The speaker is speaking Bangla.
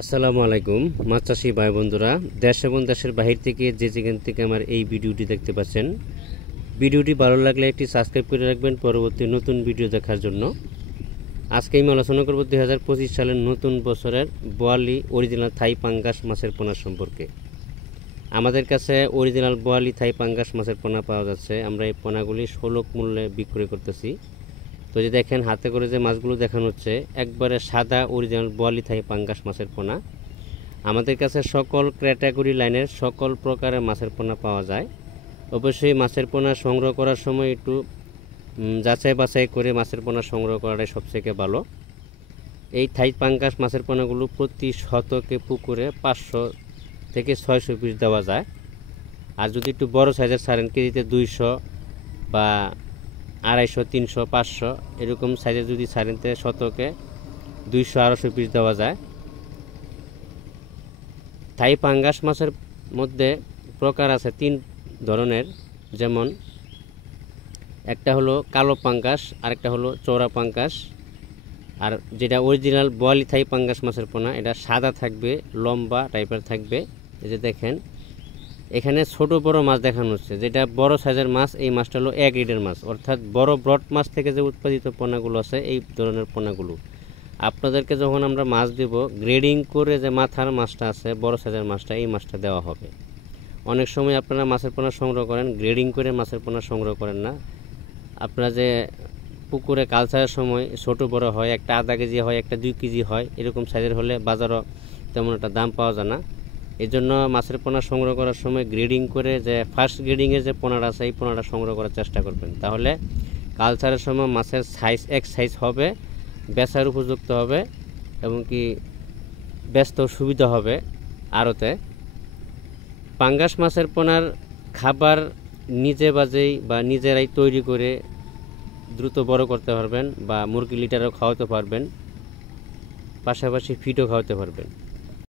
আসসালামু আলাইকুম মাছ চাষি ভাই বন্ধুরা, দেশ এবং দেশের বাহির থেকে যেখান থেকে আমার এই ভিডিওটি দেখতে পাচ্ছেন, ভিডিওটি ভালো লাগলে একটি সাবস্ক্রাইব করে রাখবেন পরবর্তী নতুন ভিডিও দেখার জন্য। আজকে আমি আলোচনা করব 2025 সালের নতুন বছরের বোয়ালি অরিজিনাল থাই পাঙ্গাস মাছের পোনা সম্পর্কে। আমাদের কাছে অরিজিনাল বোয়ালি থাই পাঙ্গাস মাছের পোনা পাওয়া যাচ্ছে। আমরা এই পোনাগুলি সুলভ মূল্যে বিক্রয় করতেছি। তো যে দেখেন হাতে করে যে মাছগুলো দেখানো হচ্ছে, একবারে সাদা অরিজিনাল বোয়ালি থাই পাঙ্গাস মাছের পোনা। আমাদের কাছে সকল ক্যাটাগরি লাইনের সকল প্রকারের মাছের পোনা পাওয়া যায়। অবশ্যই মাছের পোনা সংগ্রহ করার সময় একটু যাচাই বাছাই করে মাছের পোনা সংগ্রহ করাটাই সবথেকে ভালো। এই থাই পাঙ্গাস মাছের পোনাগুলো প্রতি শতকে পুকুরে 500 থেকে 600 পিস দেওয়া যায়। আর যদি একটু বড় সাইজের ছাড়েন, কেজিতে 200 বা 250, 300, 500 এরকম সাইজের যদি ছাড়েন, শতকে 200-250 পিস দেওয়া যায়। থাই পাঙ্গাস মাছের মধ্যে প্রকার আছে 3 ধরনের, যেমন একটা হলো কালো পাঙ্গাস, আরেকটা হলো চৌড়া পাঙ্গাস, আর যেটা অরিজিনাল বোয়ালি থাই পাঙ্গাস মাছের পোনা এটা সাদা থাকবে, লম্বা টাইপের থাকবে। এই যে দেখেন এখানে ছোট বড় মাছ দেখানো হচ্ছে। যেটা বড় সাইজের মাছ, এই মাছটা হলো এক গ্রেডের মাছ, অর্থাৎ বড় ব্রড মাছ থেকে যে উৎপাদিত পোনাগুলো আছে এই ধরনের পোনাগুলো। আপনাদেরকে যখন আমরা মাছ দেব, গ্রেডিং করে যে মাথার মাছটা আছে বড় সাইজের মাছটা, এই মাছটা দেওয়া হবে। অনেক সময় আপনারা মাছের পোনা সংগ্রহ করেন, গ্রেডিং করে মাছের পোনা সংগ্রহ করেন না। আপনারা যে পুকুরে কালচারের সময় ছোট বড় হয়, একটা আধা কেজি হয়, একটা 2 কেজি হয়, এরকম সাইজের হলে বাজারও তেমন একটা দাম পাওয়া যায় না। এই জন্য মাছের পোনা সংগ্রহ করার সময় গ্রেডিং করে যে ফার্স্ট গ্রেডিংয়ের যে পোনাটা আছে এই পোনাটা সংগ্রহ করার চেষ্টা করবেন। তাহলে কালচারের সময় মাছের সাইজ এক সাইজ হবে, বেচার উপযুক্ত হবে এবং কি বেচতেও সুবিধা হবে আড়তে। পাঙ্গাস মাছের পোনার খাবার নিজে বাজেই বা নিজেরাই তৈরি করে দ্রুত বড় করতে পারবেন, বা মুরগি লিটারও খাওয়াতে পারবেন, পাশাপাশি ফিডও খাওয়াতে পারবেন।